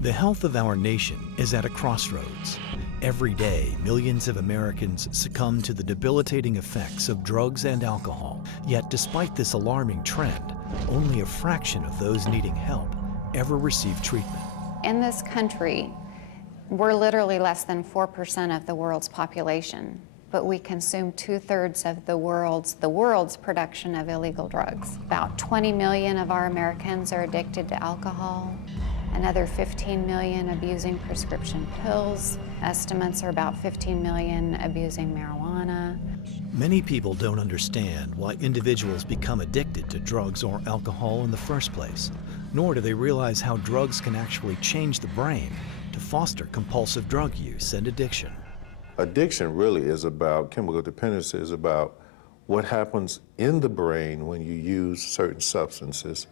The health of our nation is at a crossroads. Every day, millions of Americans succumb to the debilitating effects of drugs and alcohol. Yet despite this alarming trend, only a fraction of those needing help ever receive treatment. In this country, we're literally less than 4% of the world's population, but we consume 2/3 of the world's production of illegal drugs. About 20 million of our Americans are addicted to alcohol. Another 15 million abusing prescription pills. Estimates are about 15 million abusing marijuana. Many people don't understand why individuals become addicted to drugs or alcohol in the first place, nor do they realize how drugs can actually change the brain to foster compulsive drug use and addiction. Addiction really is about, chemical dependency is about what happens in the brain when you use certain substances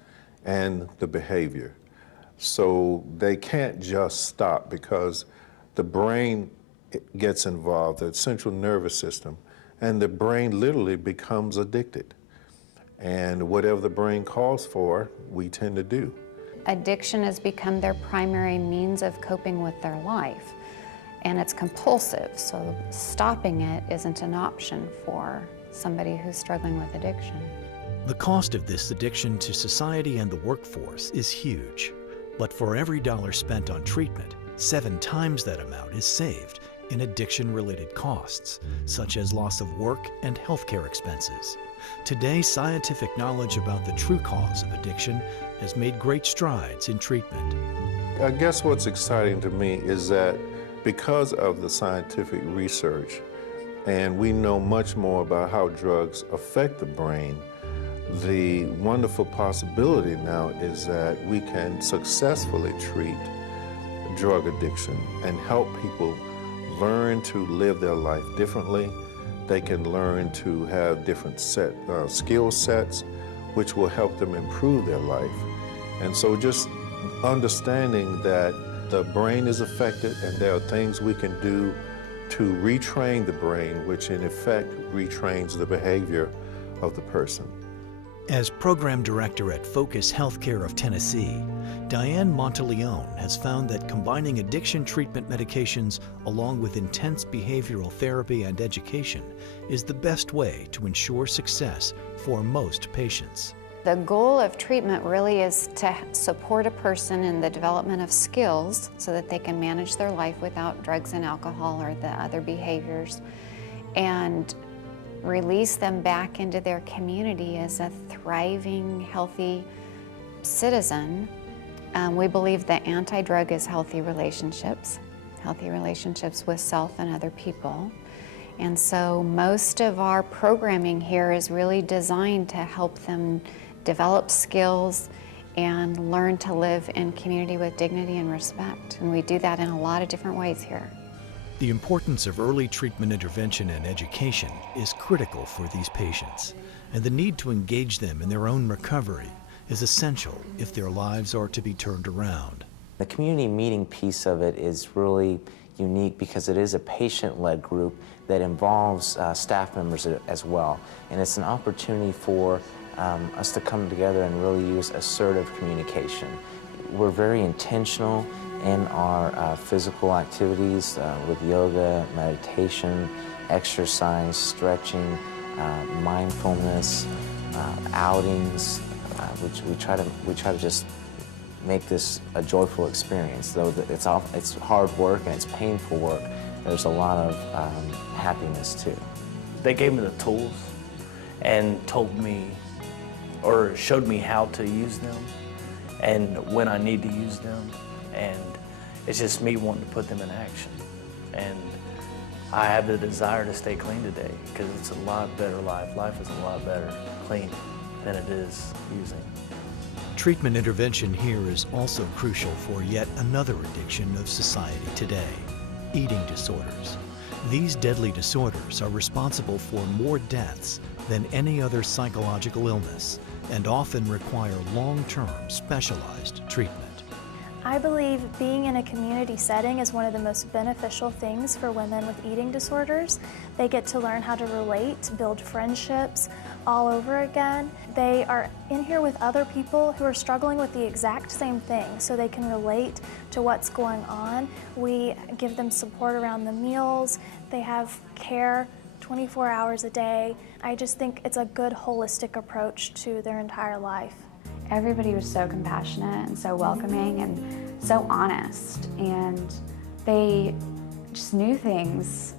and the behavior. So they can't just stop because the brain gets involved, the central nervous system, and the brain literally becomes addicted. And whatever the brain calls for, we tend to do. Addiction has become their primary means of coping with their life, and it's compulsive, so stopping it isn't an option for somebody who's struggling with addiction. The cost of this addiction to society and the workforce is huge. But for every dollar spent on treatment, 7 times that amount is saved in addiction-related costs, such as loss of work and healthcare expenses. Today, scientific knowledge about the true cause of addiction has made great strides in treatment. I guess what's exciting to me is that because of the scientific research, and we know much more about how drugs affect the brain, the wonderful possibility now is that we can successfully treat drug addiction and help people learn to live their life differently. They can learn to have different skill sets, which will help them improve their life. And so just understanding that the brain is affected and there are things we can do to retrain the brain, which in effect retrains the behavior of the person. As program director at Focus Healthcare of Tennessee, Diane Monteleone has found that combining addiction treatment medications along with intense behavioral therapy and education is the best way to ensure success for most patients. The goal of treatment really is to support a person in the development of skills so that they can manage their life without drugs and alcohol or the other behaviors, and release them back into their community as a thriving, healthy citizen. We believe that anti-drug is healthy relationships with self and other people. And so most of our programming here is really designed to help them develop skills and learn to live in community with dignity and respect. And we do that in a lot of different ways here. The importance of early treatment intervention and education is critical for these patients, and the need to engage them in their own recovery is essential if their lives are to be turned around. The community meeting piece of it is really unique because it is a patient-led group that involves staff members as well, and it's an opportunity for us to come together and really use assertive communication. We're very intentional in our physical activities with yoga, meditation, exercise, stretching, mindfulness, outings. We try to just make this a joyful experience. Though it's hard work and it's painful work, there's a lot of happiness too. They gave me the tools and told me, or showed me how to use them and when I need to use them. And it's just me wanting to put them in action. And I have the desire to stay clean today because it's a lot better life. Life is a lot better clean than it is using. Treatment intervention here is also crucial for yet another addiction of society today, eating disorders. These deadly disorders are responsible for more deaths than any other psychological illness and often require long-term specialized treatment. I believe being in a community setting is one of the most beneficial things for women with eating disorders. They get to learn how to relate, build friendships all over again. They are in here with other people who are struggling with the exact same thing, so they can relate to what's going on. We give them support around the meals. They have care 24 hours a day. I just think it's a good holistic approach to their entire life. Everybody was so compassionate and so welcoming and so honest, and they just knew things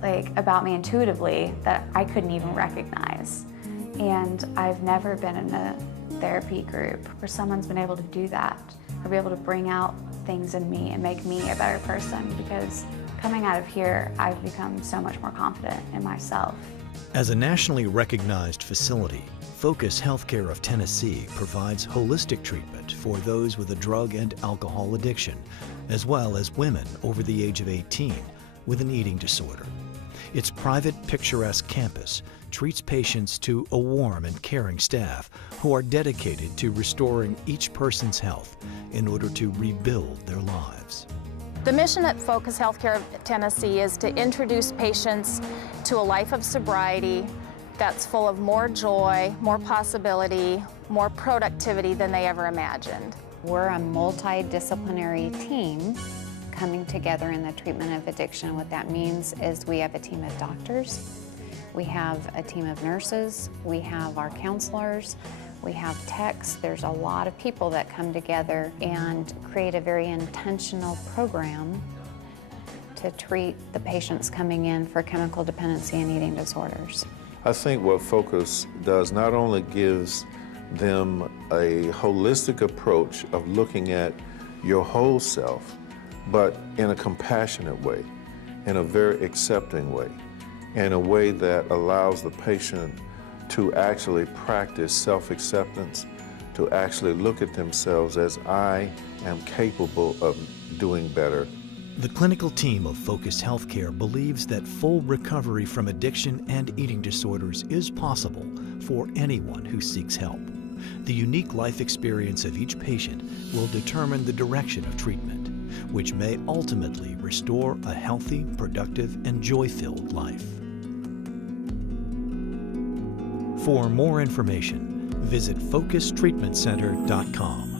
like about me intuitively that I couldn't even recognize. And I've never been in a therapy group where someone's been able to do that, or be able to bring out things in me and make me a better person, because coming out of here, I've become so much more confident in myself. As a nationally recognized facility, Focus Healthcare of Tennessee provides holistic treatment for those with a drug and alcohol addiction, as well as women over the age of 18 with an eating disorder. Its private, picturesque campus treats patients to a warm and caring staff who are dedicated to restoring each person's health in order to rebuild their lives. The mission at Focus Healthcare of Tennessee is to introduce patients to a life of sobriety that's full of more joy, more possibility, more productivity than they ever imagined. We're a multidisciplinary team coming together in the treatment of addiction. What that means is we have a team of doctors, we have a team of nurses, we have our counselors, we have techs. There's a lot of people that come together and create a very intentional program to treat the patients coming in for chemical dependency and eating disorders. I think what Focus does not only gives them a holistic approach of looking at your whole self, but in a compassionate way, in a very accepting way, in a way that allows the patient to actually practice self-acceptance, to actually look at themselves as I am capable of doing better. The clinical team of Focus Healthcare believes that full recovery from addiction and eating disorders is possible for anyone who seeks help. The unique life experience of each patient will determine the direction of treatment, which may ultimately restore a healthy, productive, and joy-filled life. For more information, visit focustreatmentcenter.com.